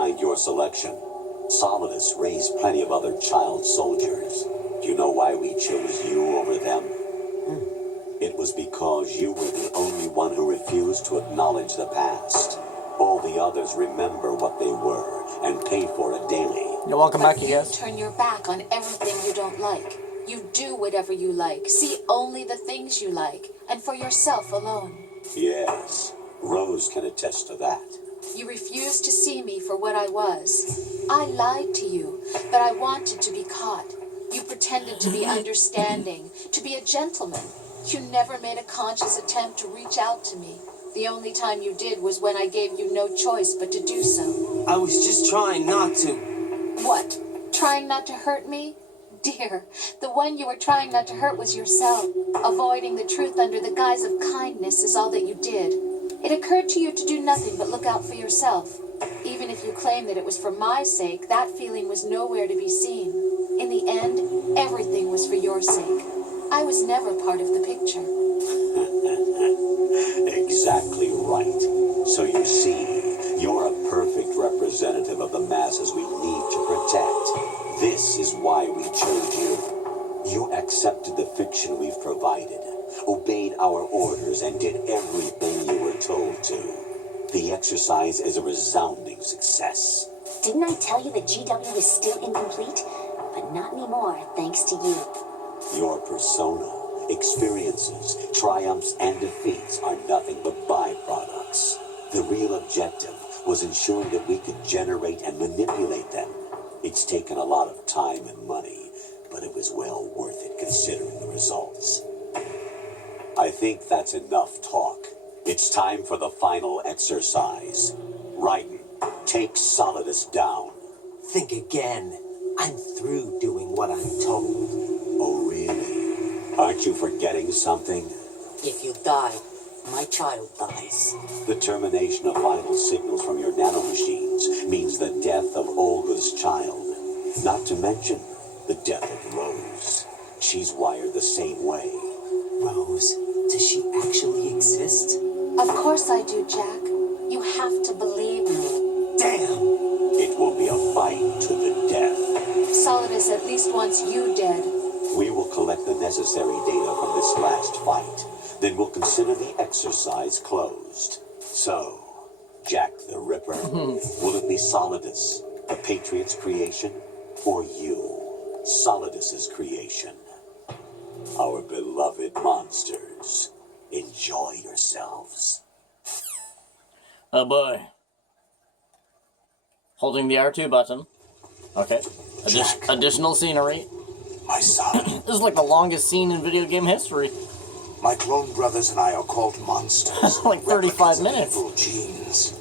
behind your selection. Solidus raised plenty of other child soldiers. Do you know why we chose you over them? It was because you were the only one who refused to acknowledge the past. All the others remember what they were and pay for it daily. You're welcome back, you You guys. turn your back on everything you don't like. You do whatever you like. See only the things you like, and for yourself alone. Yes, Rose can attest to that. You refused to see me for what I was. I lied to you, but I wanted to be caught. You pretended to be understanding, to be a gentleman. You never made a conscious attempt to reach out to me. The only time you did was when I gave you no choice but to do so. I was just trying not to. What? Trying not to hurt me? Dear, the one you were trying not to hurt was yourself. Avoiding the truth under the guise of kindness is all that you did. It occurred to you to do nothing but look out for yourself. Even if you claim that it was for my sake, that feeling was nowhere to be seen. In the end, everything was for your sake. I was never part of the picture. Exactly right. So you see, you're a perfect representative of the masses we need to protect. This is why we chose you. You accepted the fiction we've provided, obeyed our orders, and did everything you were told to. The exercise is a resounding success. Didn't I tell you that GW is still incomplete? But not anymore, thanks to you. Your persona, experiences, triumphs, and defeats are nothing but byproducts. The real objective was ensuring that we could generate and manipulate them. It's taken a lot of time and money, but it was well worth it considering the results. I think that's enough talk. It's time for the final exercise. Raiden, take Solidus down. Think again. I'm through doing what I'm told. Oh, really? Aren't you forgetting something? If you die, my child dies. The termination of vital signals from your nanomachines means the death of Olga's child. Not to mention the death of Rose. She's wired the same way. Rose, does she actually exist? Of course I do, Jack. You have to believe me. Damn! It will be a fight to the death. Solidus at least wants you dead. We will collect the necessary data from this last fight. Then we'll consider the exercise closed. So, Jack the Ripper, will it be Solidus, the Patriot's creation, or you, Solidus's creation? Our beloved monsters, enjoy yourselves. Oh boy. Holding the R2 button. Okay. Additional scenery. My son, This is like the longest scene in video game history. my clone brothers and I are called monsters. Like 35 replicants of minutes. evil genes.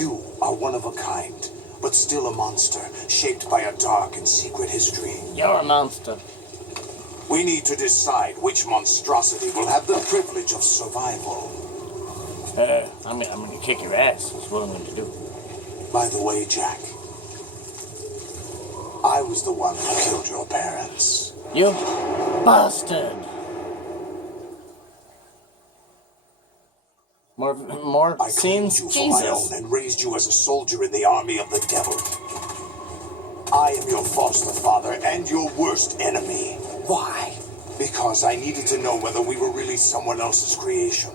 You are one of a kind, but still a monster, shaped by a dark and secret history. You're a monster. We need to decide which monstrosity will have the privilege of survival. I'm gonna kick your ass. That's what I'm gonna do. By the way, Jack, I was the one who killed your parents. You bastard. More I claimed scenes? you for my Jesus. own and raised you as a soldier in the army of the devil. I am your foster father and your worst enemy. Why? Because I needed to know whether we were really someone else's creation.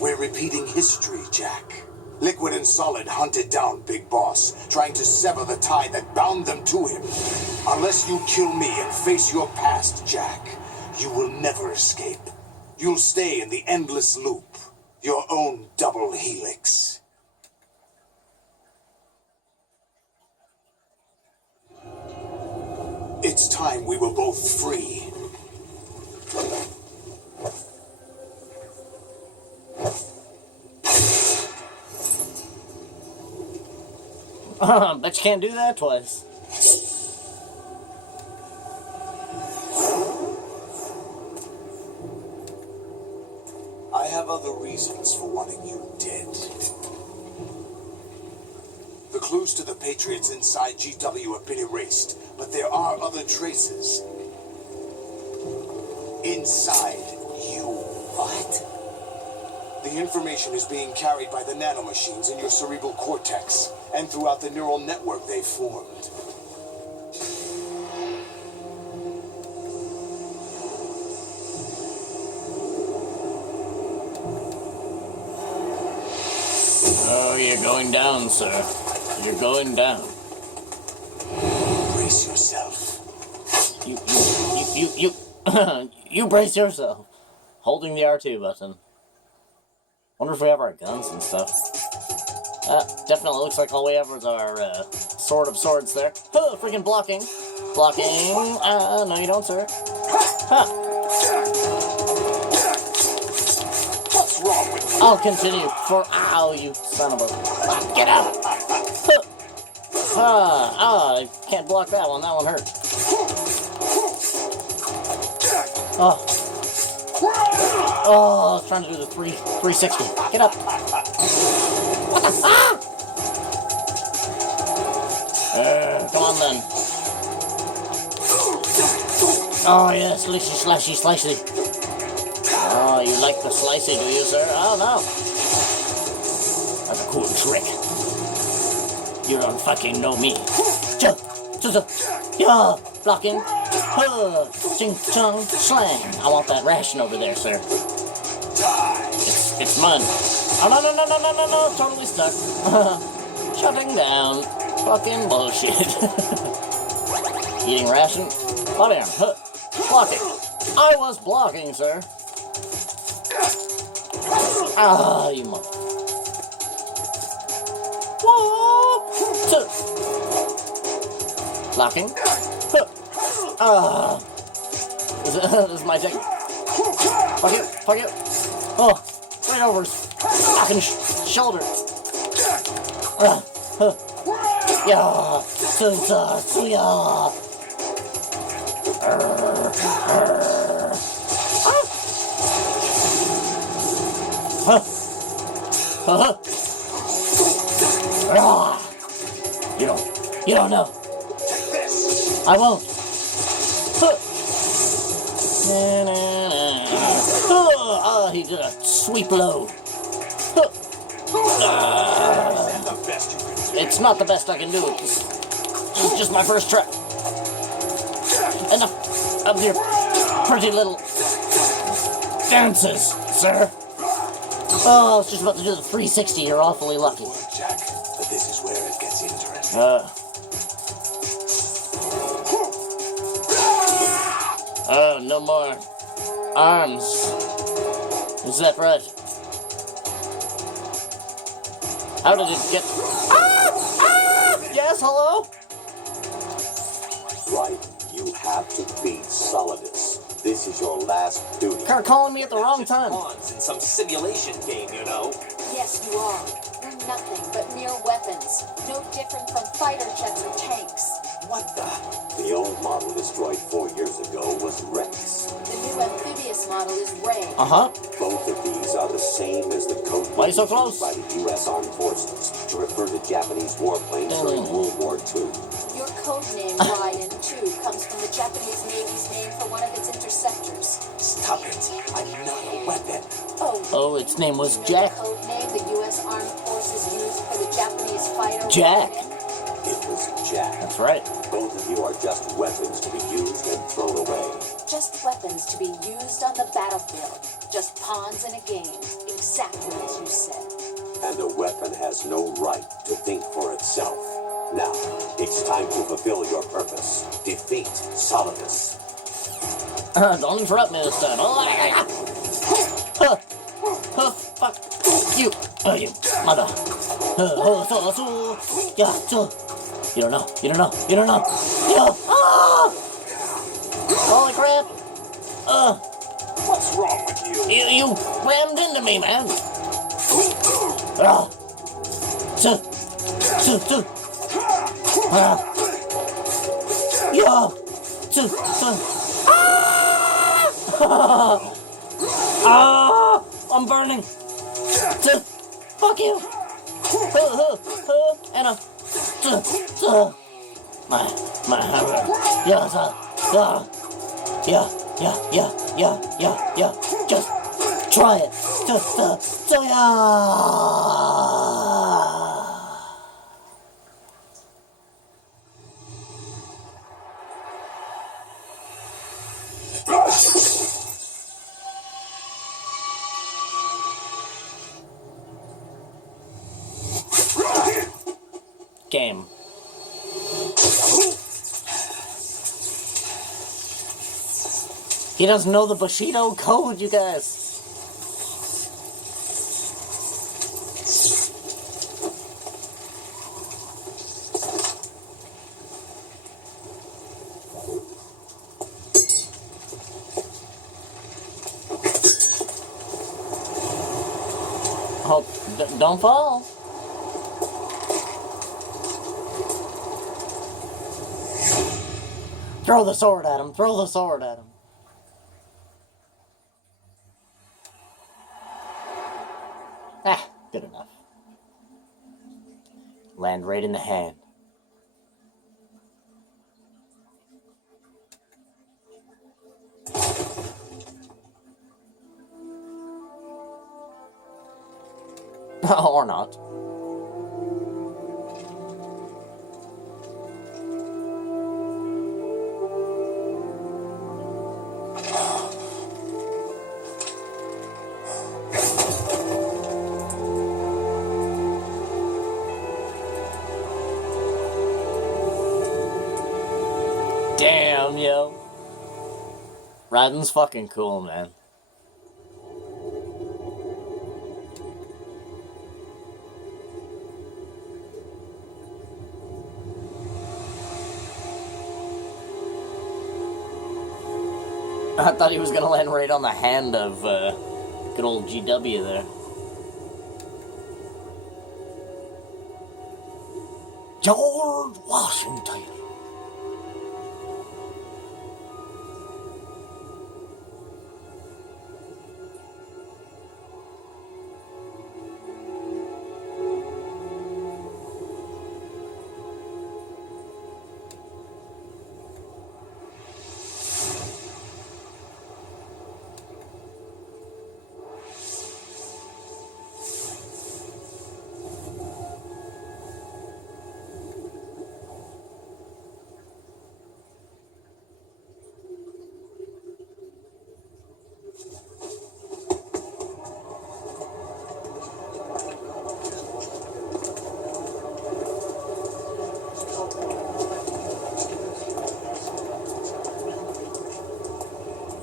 We're repeating history, Jack. Liquid and Solid hunted down Big Boss, trying to sever the tie that bound them to him. Unless you kill me and face your past, Jack, you will never escape. You'll stay in the endless loop, your own double helix. It's time we were both free. Bet you can't do that twice. I have other reasons for wanting you dead. The clues to the Patriots inside GW have been erased, but there are other traces. Inside you. What? The The information is being carried by the nanomachines in your cerebral cortex and throughout the neural network they've formed. Oh, you're going down, sir. You're going down. Brace yourself. You brace yourself. Holding the R2 button. Wonder if we have our guns and stuff. Definitely looks like all we have is our sword of swords there. Oh, freaking blocking. Blocking. No you don't, sir. Huh. What's wrong with you? I'll continue for ow, you son of a get out. I can't block that one. That one hurt. Oh, I was trying to do the 360. Get up. What the? Come on then. Oh yeah, slicey, slashy, slicey. Oh, you like the slicey, do you, sir? Oh no. That's a cool trick. You don't fucking know me. Yeah, blocking. Ching chong slang. I want that ration over there, sir. It's mine. Oh no, totally stuck. Shutting down. Fucking bullshit. Eating ration. Oh damn. Blocking. I was blocking, sir. You mother. Whoa! Blocking. This is my technique. Fuck you. Oh, right over his fucking shoulder. Yeah, suya. You don't know. I won't. He did a sweep low. It's not the best I can do. It's just my first try. Enough of your pretty little dances, sir. Oh, I was just about to do the 360. You're awfully lucky. Jack, but this is where it gets interesting. Oh, no more arms. Is that right? How did it get... Yes, hello? Right, you have to beat Solidus. This is your last duty. You're calling me at the wrong time. Pawns in some simulation game, you know. Yes, you are. You're nothing but mere weapons. No different from fighter jets or tanks. What the? The old model destroyed 4 years ago was Rex. The new amphibious model is Ray. Both of these are the same as the code Why you so used close? by the U.S. Armed Forces to refer to Japanese warplanes during World War II. Your code name, Raiden 2, comes from the Japanese Navy's name for one of its interceptors. Stop it. I'm not a weapon. Oh, its name was Jack. The code name the U.S. Armed Forces used for the Japanese fighter. Jack. It was Jack. That's right. Both of you are just weapons to be used and thrown away. Just weapons to be used on the battlefield. Just pawns in a game. Exactly as you said. And a weapon has no right to think for itself. Now, it's time to fulfill your purpose. Defeat Solidus. Don't interrupt me this time. Fuck you. Oh, you mother. You don't know. Holy crap. What's wrong with you? You rammed into me, man. I'm burning. Fuck you. And yeah. Just try it. Game. He doesn't know the Bushido code, you guys. Oh, don't fall. Throw the sword at him. Throw the sword at him. Ah, good enough. Land right in the hand. Or not. Damn, yo. Raiden's fucking cool, man. I thought he was gonna land right on the hand of good old GW there. George Washington.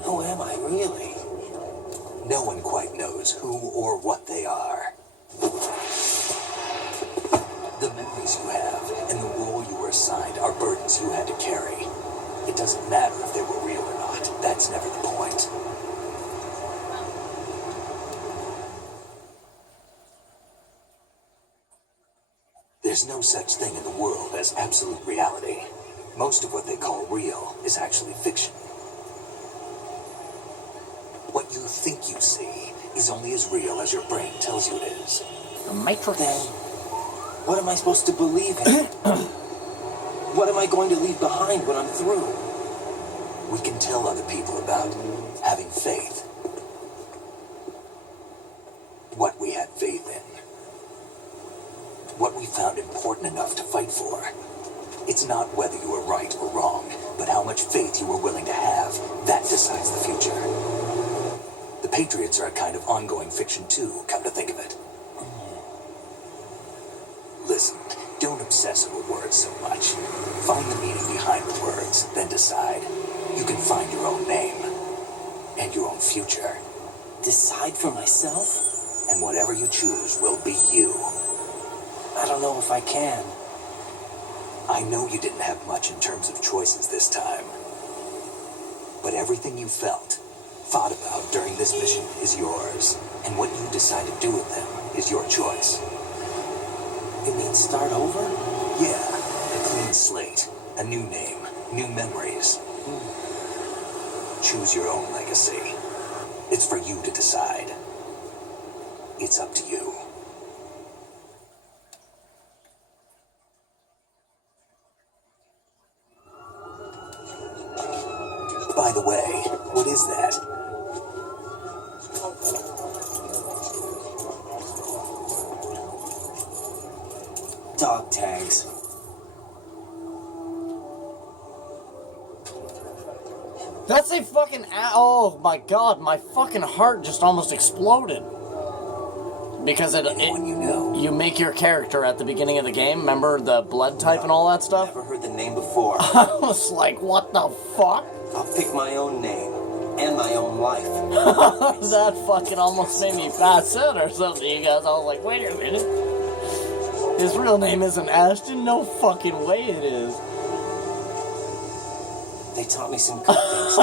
Who am I, really? No one quite knows who or what they are. The memories you have and the role you were assigned are burdens you had to carry. It doesn't matter if they were real or not. That's never the point. There's no such thing in the world as absolute reality. Most of what they call real is actually fiction. What you think you see is only as real as your brain tells you it is. The Matrix. Then, what am I supposed to believe in? What am I going to leave behind when I'm through? We can tell other people about having faith. What we had faith in. What we found important enough to fight for. It's not whether you were right or wrong, but how much faith you were willing to have. That decides the future. The Patriots are a kind of ongoing fiction too, come to think of it. Listen, don't obsess over words so much. Find the meaning behind the words, then decide. You can find your own name. And your own future. Decide for myself? And whatever you choose will be you. I don't know if I can. I know you didn't have much in terms of choices this time. But everything you felt, thought about during this mission is yours. And what you decide to do with them is your choice. You mean start over? Yeah, a clean slate, a new name, new memories. Choose your own legacy. It's for you to decide. It's up to you. By the way, what is that? Dog tags. That's a fucking. Oh my god, my fucking heart just almost exploded. Because you make your character at the beginning of the game. Remember the blood type and all that stuff? Never heard the name before. I was like, what the fuck? I'll pick my own name and my own life. That fucking almost made me pass out or something, you guys. I was like, wait a minute. His real name isn't Ashton? No fucking way it is. They taught me some good things.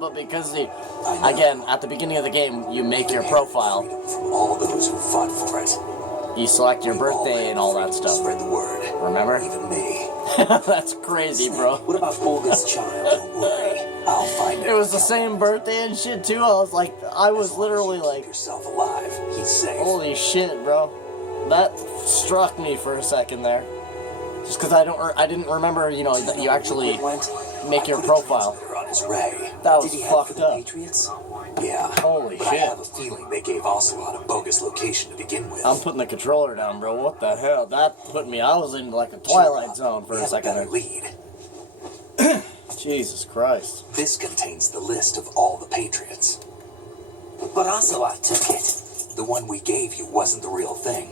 But because again, at the beginning of the game, you make your profile. From all those who fought for it. You select your birthday and all that stuff. Spread the word. Remember? Even me. That's crazy, bro. What about oldest child? Don't worry. I'll find it. It was the same birthday and shit too. I was like, I was literally Keep like, yourself alive. He's safe. holy shit, bro. That struck me for a second there. Just because I didn't remember, you know, that you actually make your profile. On his ray. That Did was he head for fucked the up. Patriots? Yeah. Holy but I shit. have a feeling they gave Ocelot a bogus location to begin with. I'm putting the controller down, bro. What the hell? That put me. I was in like a Twilight Zone for We a have second better there. lead. Jesus Christ. This contains the list of all the Patriots. But Ocelot took it. The one we gave you wasn't the real thing.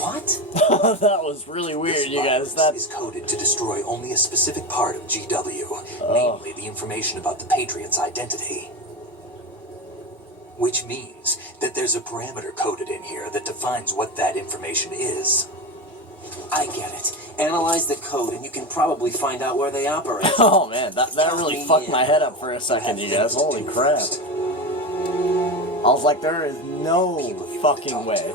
What? That was really weird, This you guys. virus That is coded to destroy only a specific part of GW, namely the information about the Patriot's identity. Which means that there's a parameter coded in here that defines what that information is. I get it. Analyze the code and you can probably find out where they operate. oh man, that really fucked my head up for a second, you guys. Holy crap. I was like, there is no fucking way.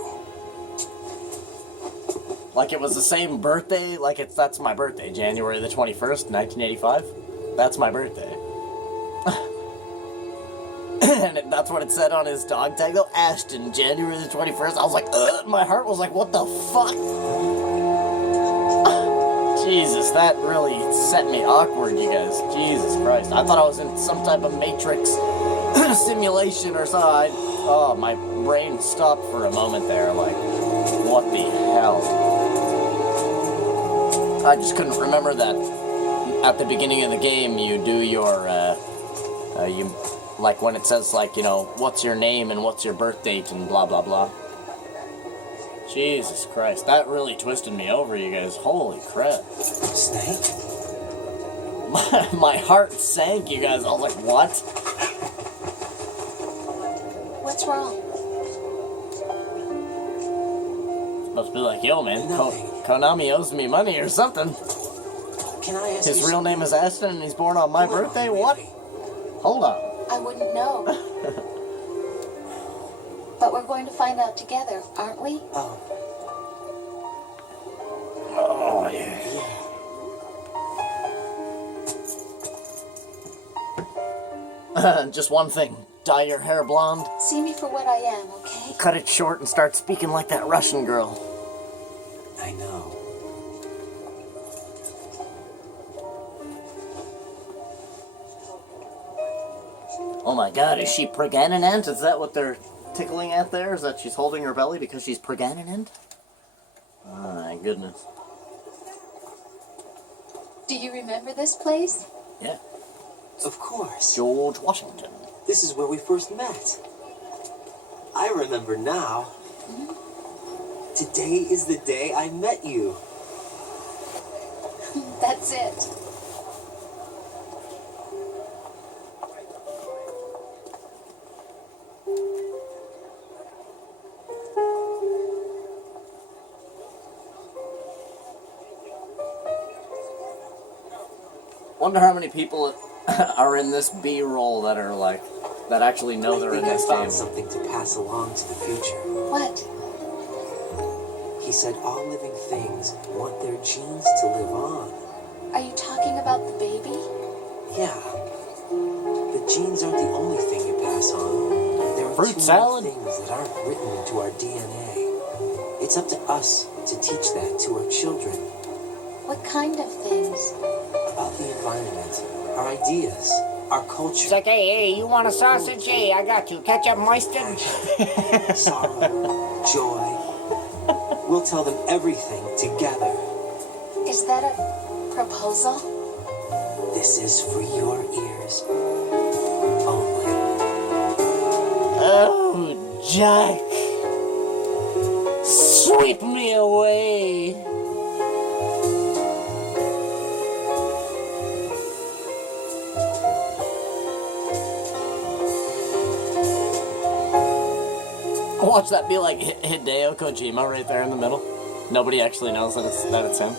Like it was the same birthday, like that's my birthday, January the 21st, 1985. That's my birthday. And that's what it said on his dog tag though, Ashton, January the 21st. I was like, ugh, my heart was like, what the fuck? Jesus, that really set me awkward, you guys. Jesus Christ. I thought I was in some type of Matrix simulation or something. Oh, my brain stopped for a moment there, like, what the hell? I just couldn't remember that at the beginning of the game you do your, like when it says like, you know, what's your name and what's your birth date and blah blah blah. Jesus Christ, that really twisted me over, you guys. Holy crap. Snake? My heart sank, you guys. I was like, what? What's wrong? Supposed to be like, yo man, Nothing. Konami owes me money or something. Can I ask His you real name is Ashton and he's born on my birthday? What? Hold on. I wouldn't know. But we're going to find out together, aren't we? Oh, Oh, yeah. Just one thing. Dye your hair blonde, See me for what I am, okay? cut it short, and start speaking like that Russian girl. I know. Oh my god, is she pregnant? Is that what they're tickling at there? Is that she's holding her belly because she's pregnant? Oh my goodness. Do you remember this place? Yeah. Of course. George Washington. This is where we first met. I remember now. Today is the day I met you. That's it. Wonder how many people are in this B-roll that are like, that actually know they're in Lately, I this found game. something to pass along to the future. What? He said all living things want their genes to live on. Are you talking about the baby? Yeah. The genes aren't the only thing you pass on. There are Fruit too salad? many things that aren't written into our DNA. It's up to us to teach that to our children. What kind of things? About the environment, our ideas, our culture. It's like, hey, you want a sausage? Hey, I got you. Ketchup, mustard? Sorrow, joy. We'll tell them everything together. Is that a proposal? This is for your ears only. Oh, Jack. Sweep me away. Watch that be like Hideo Kojima right there in the middle. Nobody actually knows that it's him.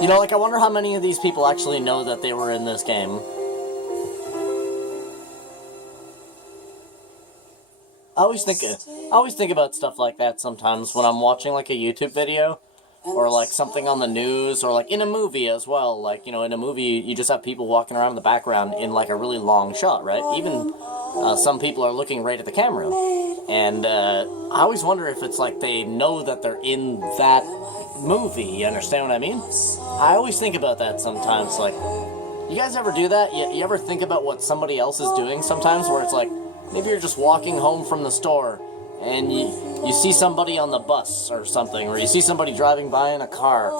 You know, like, I wonder how many of these people actually know that they were in this game. I always think about stuff like that sometimes when I'm watching, like, a YouTube video, or, like, something on the news, or, like, in a movie as well. Like, you know, in a movie, you just have people walking around in the background in, like, a really long shot, right? Even some people are looking right at the camera. And I always wonder if it's like they know that they're in that movie, you understand what I mean? I always think about that sometimes, like, you guys ever do that? You ever think about what somebody else is doing sometimes, where it's like, maybe you're just walking home from the store, and you see somebody on the bus or something, or you see somebody driving by in a car,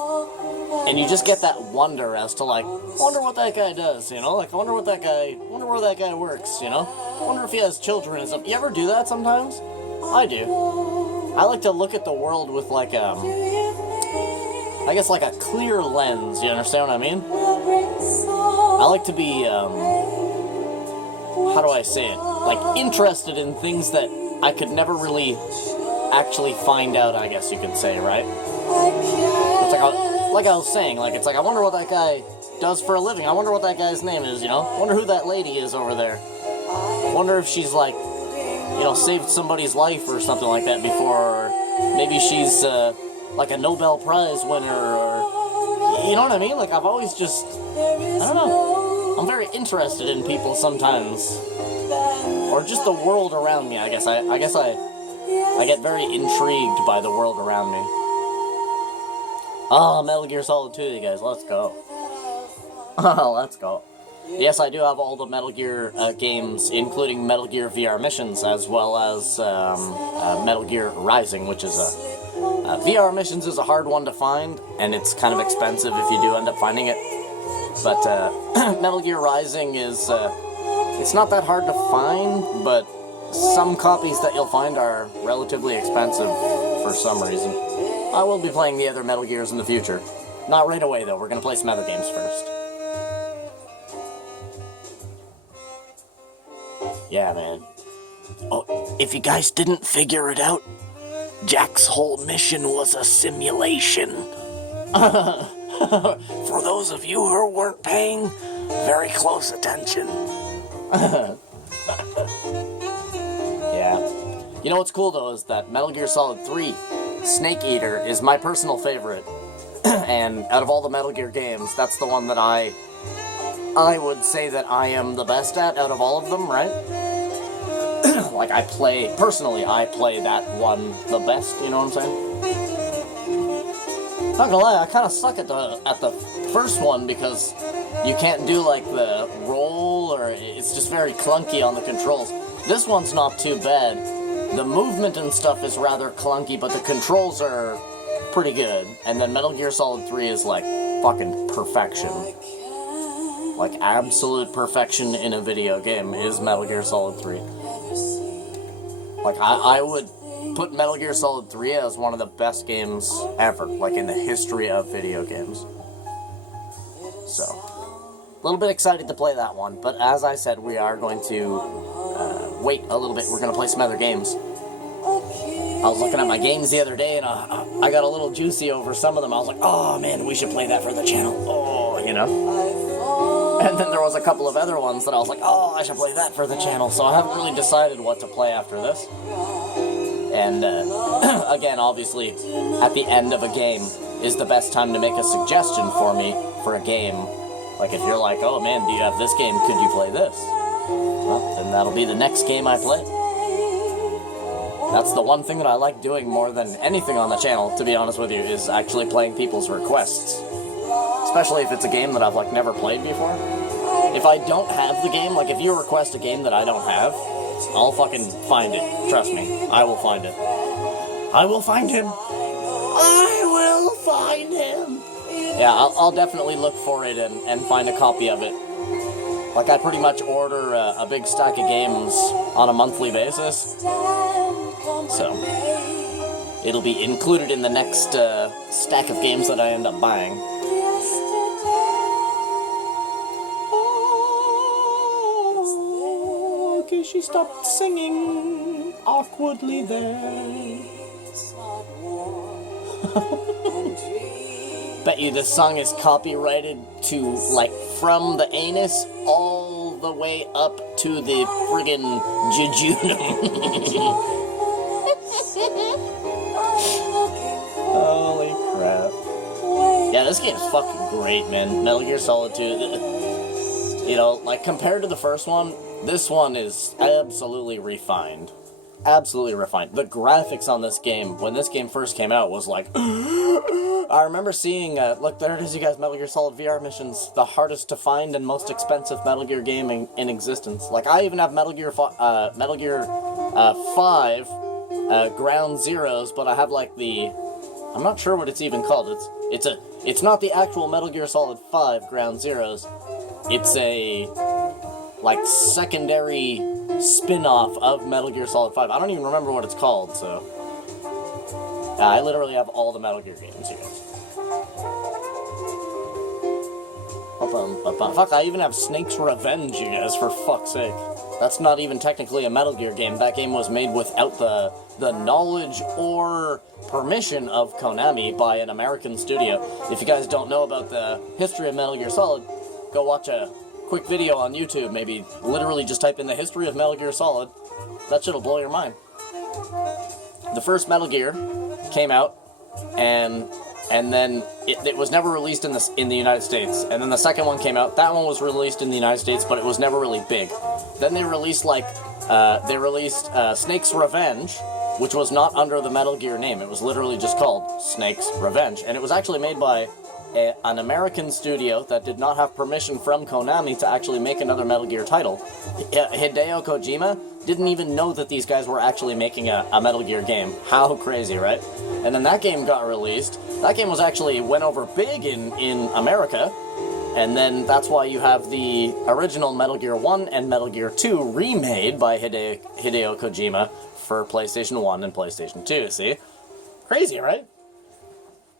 and you just get that wonder as to, like, I wonder what that guy does, you know? Like, I wonder where that guy works, you know? I wonder if he has children and stuff. You ever do that sometimes? I do. I like to look at the world with, like, I guess, like, a clear lens, you understand what I mean? I like to be, how do I say it? Like, interested in things that I could never really actually find out, I guess you could say, right? It's like I was saying, like, it's like, I wonder what that guy does for a living. I wonder what that guy's name is, you know? I wonder who that lady is over there. I wonder if she's, like, you know, saved somebody's life or something like that before, or maybe she's, like a Nobel Prize winner, or, you know what I mean? Like, I've always just, I don't know, I'm very interested in people sometimes, or just the world around me, I guess I get very intrigued by the world around me. Oh, Metal Gear Solid 2, you guys, let's go. Oh, let's go. Yes, I do have all the Metal Gear games, including Metal Gear VR Missions, as well as Metal Gear Rising, which is VR Missions is a hard one to find, and it's kind of expensive if you do end up finding it. But Metal Gear Rising is, it's not that hard to find, but some copies that you'll find are relatively expensive for some reason. I will be playing the other Metal Gears in the future. Not right away, though. We're going to play some other games first. Yeah, man. Oh, if you guys didn't figure it out, Jack's whole mission was a simulation. For those of you who weren't paying very close attention. Yeah. You know what's cool, though, is that Metal Gear Solid 3, Snake Eater, is my personal favorite. And out of all the Metal Gear games, that's the one that I would say that I am the best at out of all of them, right? Like, personally, I play that one the best, you know what I'm saying? Not gonna lie, I kind of suck at the first one because you can't do, like, the roll, or it's just very clunky on the controls. This one's not too bad. The movement and stuff is rather clunky, but the controls are pretty good. And then Metal Gear Solid 3 is, like, fucking perfection. Like, absolute perfection in a video game is Metal Gear Solid 3. Like, I would put Metal Gear Solid 3 as one of the best games ever, like, in the history of video games. So, a little bit excited to play that one, but as I said, we are going to wait a little bit. We're going to play some other games. I was looking at my games the other day, and I got a little juicy over some of them. I was like, oh man, we should play that for the channel. Oh, you know? And then there was a couple of other ones that I was like, oh, I should play that for the channel. So I haven't really decided what to play after this. And again, obviously, at the end of a game is the best time to make a suggestion for me for a game. Like, if you're like, oh man, do you have this game? Could you play this? Well, then that'll be the next game I play. That's the one thing that I like doing more than anything on the channel, to be honest with you, is actually playing people's requests. Especially if it's a game that I've, like, never played before. If I don't have the game, like, if you request a game that I don't have, I'll fucking find it. Trust me. I will find it. I will find him. I will find him. Yeah, I'll definitely look for it and find a copy of it. Like, I pretty much order a big stack of games on a monthly basis. So, it'll be included in the next stack of games that I end up buying. Okay, she stopped singing awkwardly there. Bet you this song is copyrighted to, like, from the anus all the way up to the friggin' jejunum. Holy crap. Yeah, this game's fucking great, man. Metal Gear Solid 2. You know, like, compared to the first one, this one is absolutely refined. Absolutely refined. The graphics on this game, when this game first came out, was like... I remember seeing, look, there it is, you guys, Metal Gear Solid VR missions. The hardest to find and most expensive Metal Gear game in existence. Like, I even have Metal Gear 5 Ground Zeroes, but I have, like, the... I'm not sure what it's even called. It's not the actual Metal Gear Solid 5 Ground Zeroes. It's a, like, secondary spin-off of Metal Gear Solid 5. I don't even remember what it's called, so... I literally have all the Metal Gear games, you guys. Fuck, I even have Snake's Revenge, you guys, for fuck's sake. That's not even technically a Metal Gear game. That game was made without the knowledge or permission of Konami by an American studio. If you guys don't know about the history of Metal Gear Solid, go watch a quick video on YouTube. Maybe literally just type in the history of Metal Gear Solid. That shit'll blow your mind. The first Metal Gear came out, and then it was never released in the United States. And then the second one came out. That one was released in the United States, but it was never really big. Then they released Snake's Revenge, which was not under the Metal Gear name. It was literally just called Snake's Revenge, and it was actually made by an American studio that did not have permission from Konami to actually make another Metal Gear title. Hideo Kojima didn't even know that these guys were actually making a Metal Gear game. How crazy, right? And then that game got released. That game went over big in America, and then that's why you have the original Metal Gear 1 and Metal Gear 2 remade by Hideo Kojima for PlayStation 1 and PlayStation 2, see? Crazy, right?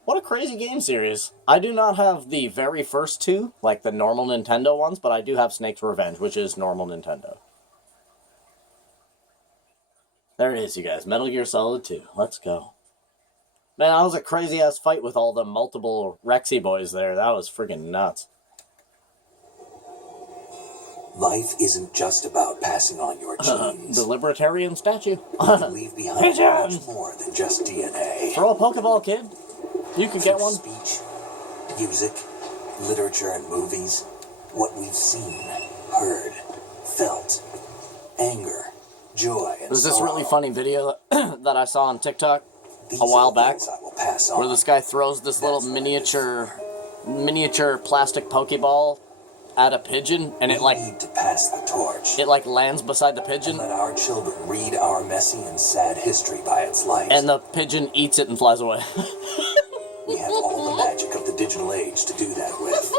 What a crazy game series. I do not have the very first two, like the normal Nintendo ones, but I do have Snake's Revenge, which is normal Nintendo. There it is, you guys. Metal Gear Solid 2. Let's go. Man, that was a crazy-ass fight with all the multiple Rexy boys there. That was friggin' nuts. Life isn't just about passing on your genes. The libertarian statue. You leave behind much more than just DNA. Throw a Pokeball, kid. You could get one. Speech, music, literature, and movies. What we've seen, heard, felt, anger, joy, and There's this really funny video that I saw on TikTok These a while are back, things I will pass on. where this guy throws this little miniature plastic Pokeball at a pigeon, and it We like need to pass the torch. lands beside the pigeon, Let our children read our messy and sad history by its light. and the pigeon eats it and flies away. We have all the magic of the digital age to do that with.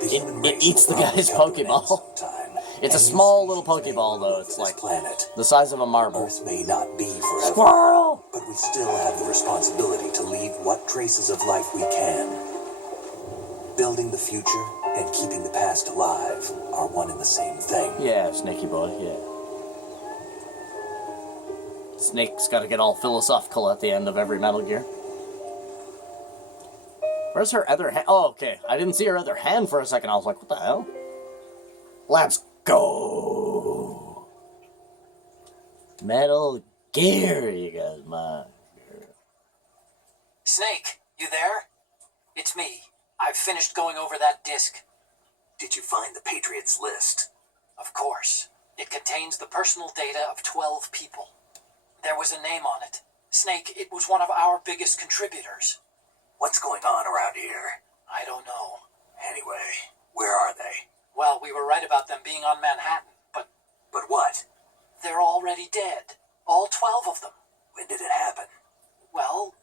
The human It race eats will the probably guy's come to an end Pokeball. sometime. It's a And new small little species may Pokeball, though. move It's this like planet. the size of a marble. Earth may not be forever, Squirrel! but we still have the responsibility to leave what traces of life we can. Building the future and keeping the past alive are one and the same thing. Yeah, Snaky boy, yeah. Snake's gotta get all philosophical at the end of every Metal Gear. Where's her other hand? Oh, okay. I didn't see her other hand for a second. I was like, what the hell? Let's go! Metal Gear, you guys, my girl. Snake, you there? It's me. I've finished going over that disc. Did you find the Patriots list? Of course. It contains the personal data of 12 people. There was a name on it. Snake, it was one of our biggest contributors. What's going on around here? I don't know. Anyway, where are they? Well, we were right about them being on Manhattan, but But what? they're already dead. All 12 of them. When did it happen? Well,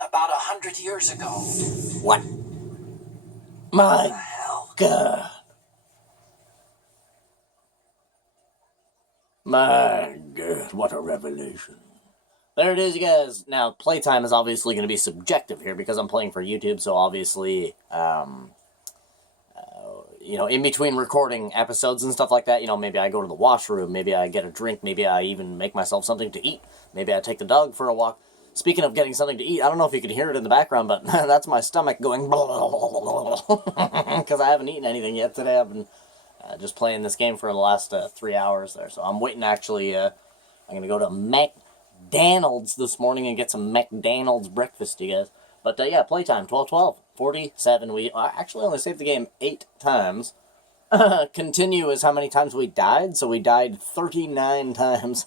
about 100 years ago. What? My Hell. God. My God, what a revelation. There it is, you guys. Now, playtime is obviously going to be subjective here because I'm playing for YouTube, so obviously, you know, in between recording episodes and stuff like that, you know, maybe I go to the washroom, maybe I get a drink, maybe I even make myself something to eat, maybe I take the dog for a walk. Speaking of getting something to eat, I don't know if you can hear it in the background, but that's my stomach going because I haven't eaten anything yet today. I've been just playing this game for the last 3 hours there, so I'm waiting actually, I'm going to go to McDonald's this morning and get some McDonald's breakfast, you guys. But yeah, playtime, 12-12, 47. We actually only saved the game 8 times. Continue is how many times we died, so we died 39 times.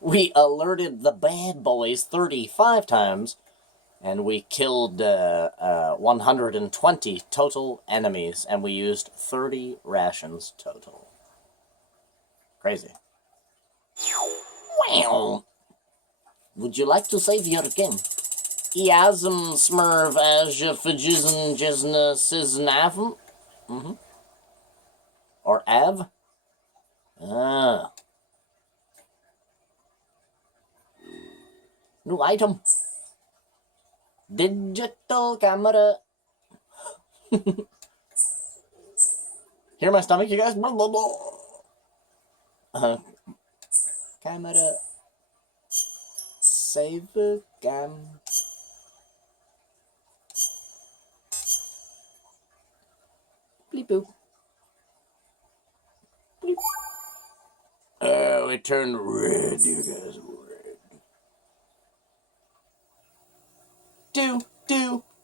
We alerted the bad boys 35 times, and we killed 120 total enemies, and we used 30 rations total. Crazy. Wow. Would you like to save your game? Iasm Smurv as Fajizn Jizna Siznavm? Or Av? Ah. New item. Digital camera. Hear my stomach, you guys? Blah, blah, blah. Camera. Save cam. Bleep boop. Bleep. Oh, it turned red, you guys. Do.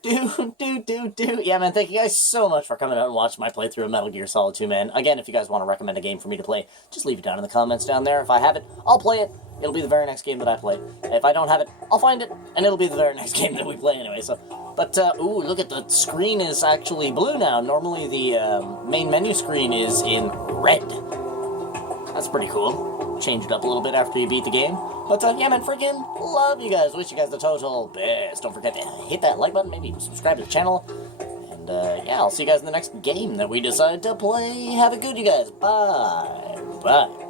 Yeah, man, thank you guys so much for coming out and watching my playthrough of Metal Gear Solid 2, man. Again, if you guys want to recommend a game for me to play, just leave it down in the comments down there. If I have it, I'll play it. It'll be the very next game that I play. If I don't have it, I'll find it, and it'll be the very next game that we play anyway, so... But, ooh, look at the screen is actually blue now. Normally the main menu screen is in red. That's pretty cool. Change it up a little bit after you beat the game. But, yeah, man, freaking love you guys. Wish you guys the total best. Don't forget to hit that like button, maybe subscribe to the channel. And, yeah, I'll see you guys in the next game that we decide to play. Have it good, you guys. Bye. Bye.